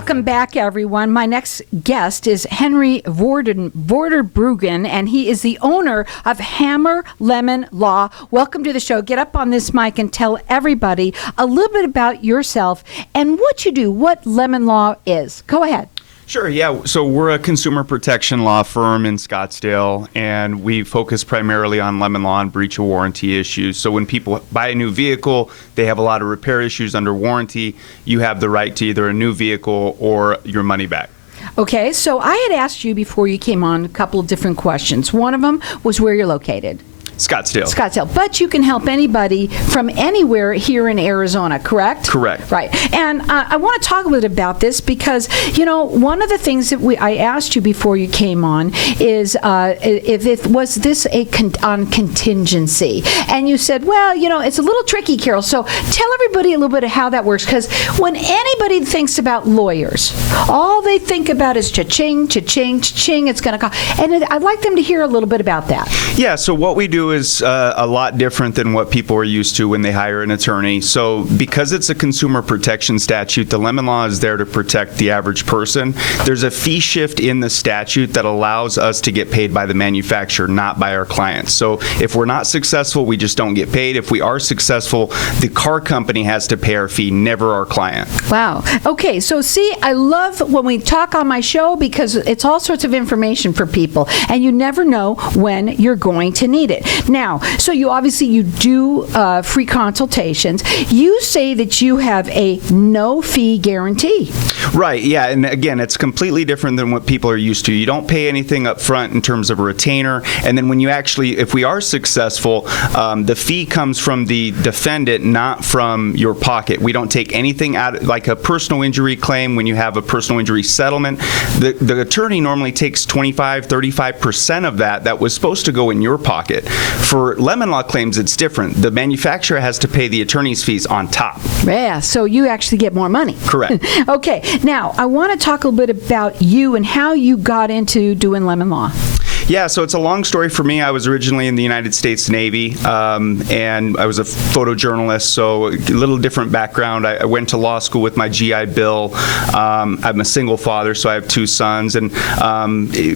Welcome back, everyone. My next guest is Henry Vorderbruggen, and he is the owner of Hammer Lemon Law. Welcome to the show. Get up on this mic and tell everybody a little bit about yourself and what you do, what Lemon Law is. Go ahead. Sure, yeah. So we're a consumer protection law firm in Scottsdale, and we focus primarily on lemon law and breach of warranty issues. So when people buy a new vehicle, they have a lot of repair issues under warranty. You have the right to either a new vehicle or your money back. Okay, so I had asked you before you came on a couple of different questions. One of them was where you're located. Scottsdale. But you can help anybody from anywhere here in Arizona, correct? Correct. Right. And I want to talk a little bit about this because, you know, one of the things that I asked you before you came on is was this on contingency? And you said, well, you know, it's a little tricky, Carol. So tell everybody a little bit of how that works, because when anybody thinks about lawyers, all they think about is cha-ching, cha-ching, cha-ching, it's going to cost. And I'd like them to hear a little bit about that. Yeah, so what we do is a lot different than what people are used to when they hire an attorney. So because it's a consumer protection statute, the lemon law is there to protect the average person. There's a fee shift in the statute that allows us to get paid by the manufacturer, not by our clients. So if we're not successful, we just don't get paid. If we are successful, the car company has to pay our fee, never our client. Wow. Okay, so see, I love when we talk on my show because it's all sorts of information for people, and you never know when you're going to need it. Now, so you do free consultations. You say that you have a no-fee guarantee. Right, yeah, and again, it's completely different than what people are used to. You don't pay anything up front in terms of a retainer, and then when you actually, if we are successful, the fee comes from the defendant, not from your pocket. We don't take anything out, like a personal injury claim. When you have a personal injury settlement, the attorney normally takes 25-35% of that was supposed to go in your pocket. For lemon law claims, it's different. The manufacturer has to pay the attorney's fees on top. Yeah, so you actually get more money. Correct. Okay, now I want to talk a little bit about you and how you got into doing lemon law. Yeah, so it's a long story for me. I was originally in the United States Navy, and I was a photojournalist, so a little different background. I went to law school with my GI Bill. I'm a single father, so I have 2 sons, and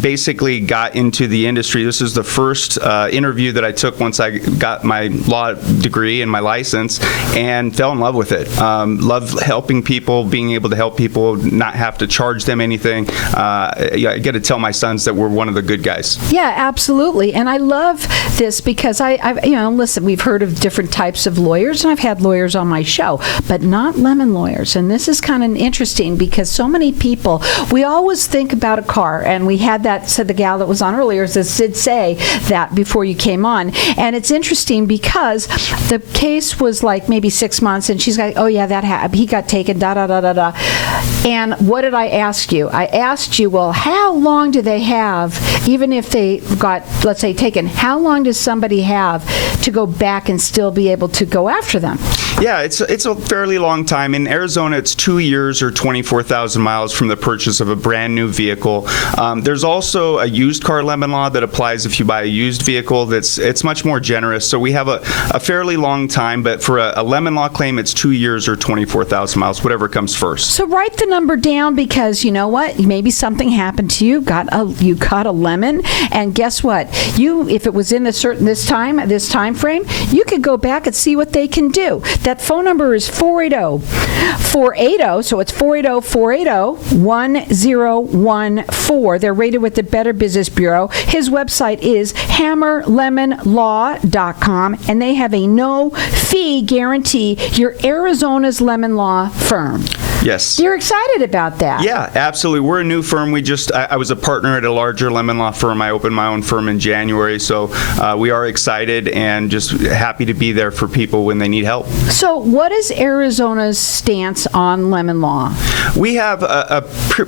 basically got into the industry. This is the first interview that I took once I got my law degree and my license, and fell in love with it. Love helping people, being able to help people, not have to charge them anything. I get to tell my sons that we're one of the good guys. Yeah, absolutely. And I love this because listen, we've heard of different types of lawyers, and I've had lawyers on my show, but not lemon lawyers. And this is kind of interesting because so many people, we always think about a car, and we had that, said the gal that was on earlier, did say that before you came on. And it's interesting because the case was like maybe 6 months, and she's like, oh yeah, he got taken, da-da-da-da-da. And what did I ask you? I asked you, well, how long do they have, even if they got, let's say, taken, how long does somebody have to go back and still be able to go after them? Yeah, it's a fairly long time. In Arizona, it's 2 years or 24,000 miles from the purchase of a brand new vehicle. There's also a used car lemon law that applies if you buy a used vehicle. It's much more generous. So we have a fairly long time, but for a lemon law claim, it's 2 years or 24,000 miles, whatever comes first. So write the number down, because you know what? Maybe something happened to you, you caught a lemon, and guess what? If it was in this time frame, you could go back and see what they can do. That phone number is 480, so it's 480-480-1014. They're rated with the Better Business Bureau. His website is hammerlemonlaw.com, and they have a no-fee guarantee. You're Arizona's lemon law firm. Yes. You're excited about that. Yeah, absolutely. We're a new firm. I was a partner at a larger lemon law firm. I opened my own firm in January, so we are excited and just happy to be there for people when they need help. So what is Arizona's stance on lemon law? We have a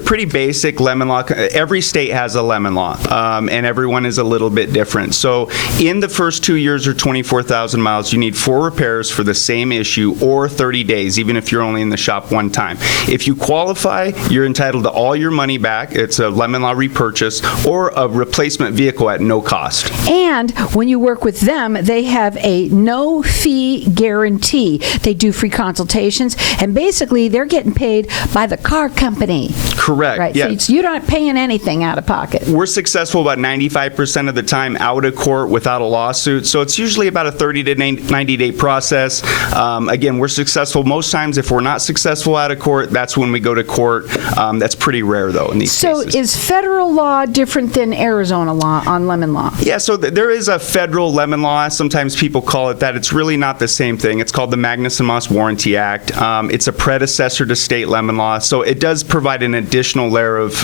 pretty basic lemon law. Every state has a lemon law, and everyone is a little bit different. So in the first 2 years or 24,000 miles, you need 4 repairs for the same issue or 30 days, even if you're only in the shop one time. If you qualify, you're entitled to all your money back. It's a Lemon Law repurchase or a replacement vehicle at no cost. And when you work with them, they have a no-fee guarantee. They do free consultations, and basically they're getting paid by the car company. Correct. Right? Yeah. So you're not paying anything out of pocket. We're successful about 95% of the time out of court without a lawsuit, so it's usually about a 30 to 90-day process. Again, we're successful most times. If we're not successful out of court, that's when we go to court. That's pretty rare, though, in these cases. So is federal law different than Arizona law on lemon law? Yeah, so there is a federal lemon law. Sometimes people call it that. It's really not the same thing. It's called the Magnuson-Moss Warranty Act. It's a predecessor to state lemon law, so it does provide an additional layer of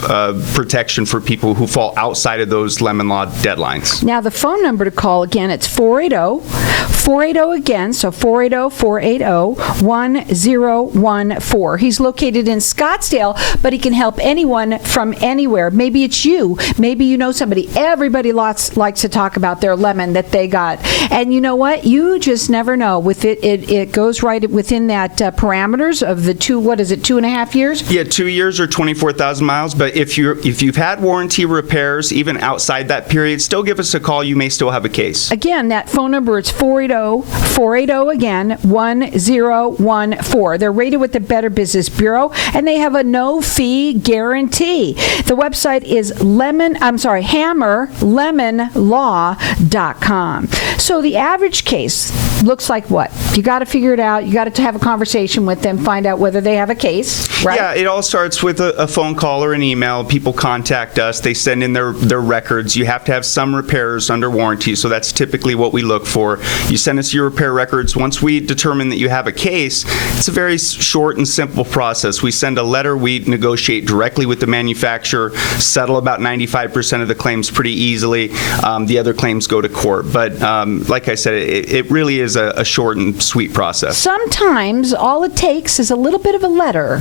protection for people who fall outside of those lemon law deadlines. Now, the phone number to call, again, it's 480 again, so 480-480-1014. He's located in Scottsdale, but he can help anyone from anywhere. Maybe it's you. Maybe you know somebody. Everybody likes to talk about their lemon that they got. And you know what? You just never know. With it goes right within that parameters of the 2.5 years? Yeah, 2 years or 24,000 miles. But if you've had warranty repairs, even outside that period, still give us a call. You may still have a case. Again, that phone number is 480 again, 1014. They're rated with the Better Business Bureau, and they have a no-fee guarantee. The website is hammerlemonlaw.com. So the average case looks like what? You got to figure it out. You got to have a conversation with them, find out whether they have a case, right? Yeah, it all starts with a phone call or an email. People contact us. They send in their records. You have to have some repairs under warranty, so that's typically what we look for. You send us your repair records. Once we determine that you have a case, it's a very short and simple process. We send a letter. We negotiate directly with the manufacturer, settle about 95% of the claims pretty easily. The other claims go to court. But like I said, it really is a short and sweet process. Sometimes all it takes is a little bit of a letter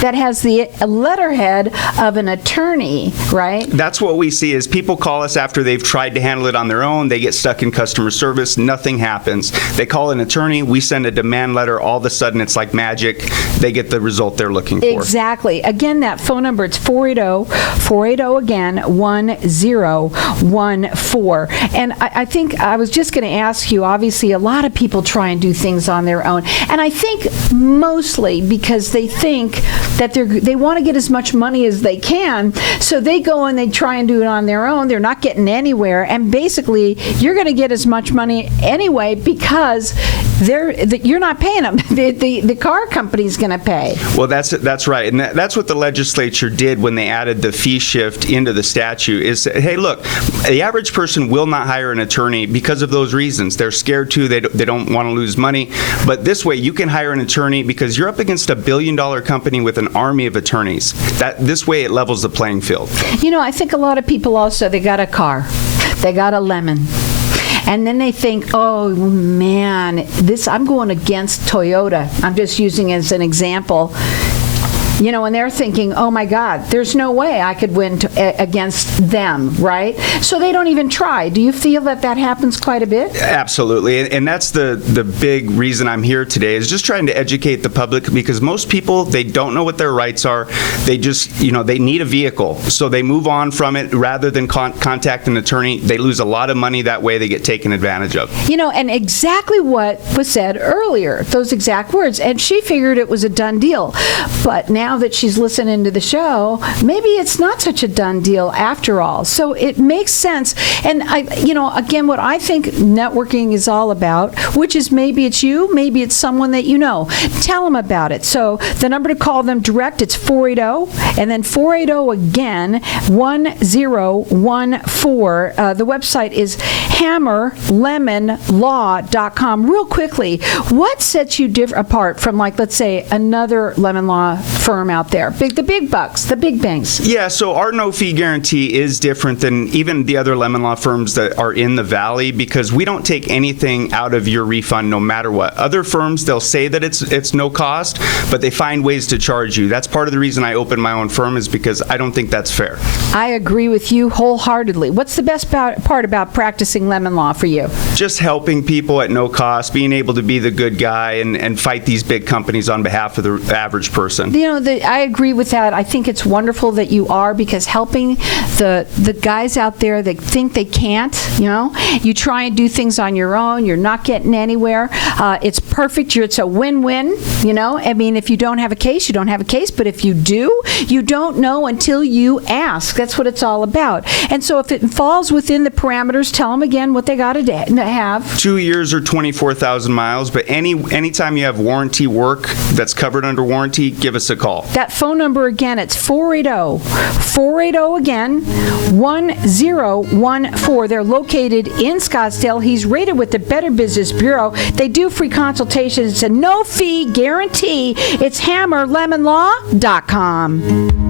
that has the letterhead of an attorney, right? That's what we see is people call us after they've tried to handle it on their own. They get stuck in customer service. Nothing happens. They call an attorney. We send a demand letter. All of a sudden, it's like magic. They get the result they're looking for. Exactly. Again, that phone number, it's 480 again, 1014. And I think I was just going to ask you, obviously, a lot of people try and do things on their own. And I think mostly because they think that they want to get as much money as they can, so they go and they try and do it on their own. They're not getting anywhere, and basically you're going to get as much money anyway because you're not paying them. The car company's going to pay. Well, that's right, and that's what the legislature did when they added the fee shift into the statute. Is hey, look, the average person will not hire an attorney because of those reasons. They're scared too. They don't want to lose money, but this way you can hire an attorney because you're up against a $1 billion company with an army of attorneys. This way it levels the playing field. You know, I think a lot of people also, they got a car, they got a lemon, and then they think, oh man, I'm going against Toyota. I'm just using it as an example. You know, and they're thinking, oh my God, there's no way I could win against them, right? So they don't even try. Do you feel that happens quite a bit? Absolutely, and that's the big reason I'm here today is just trying to educate the public because most people, they don't know what their rights are. They just, they need a vehicle, so they move on from it rather than contact an attorney. They lose a lot of money that way. They get taken advantage of. And exactly what was said earlier, those exact words, and she figured it was a done deal. But now that she's listening to the show, maybe it's not such a done deal after all. So it makes sense. And again, what I think networking is all about, which is maybe it's you, maybe it's someone that you know. Tell them about it. So the number to call them direct, it's 480, and then 480 again, 1014. The website is hammerlemonlaw.com. Real quickly, what sets you apart from, like, let's say, another lemon law firm firm out there? The big bucks, the big banks. Yeah, so our no-fee guarantee is different than even the other lemon law firms that are in the Valley because we don't take anything out of your refund no matter what. Other firms, they'll say that it's no cost, but they find ways to charge you. That's part of the reason I opened my own firm is because I don't think that's fair. I agree with you wholeheartedly. What's the best part about practicing lemon law for you? Just helping people at no cost, being able to be the good guy and fight these big companies on behalf of the average person. You know, I agree with that. I think it's wonderful that you are because helping the guys out there that think they can't, you try and do things on your own, you're not getting anywhere. It's perfect. It's a win-win, I mean, if you don't have a case, you don't have a case, but if you do, you don't know until you ask. That's what it's all about. And so if it falls within the parameters, tell them again what they got to have. 2 years or 24,000 miles, but anytime you have warranty work that's covered under warranty, give us a call. That phone number again, it's 480 again, 1014. They're located in Scottsdale. He's rated with the Better Business Bureau. They do free consultations. It's a no-fee guarantee. It's hammerlemonlaw.com.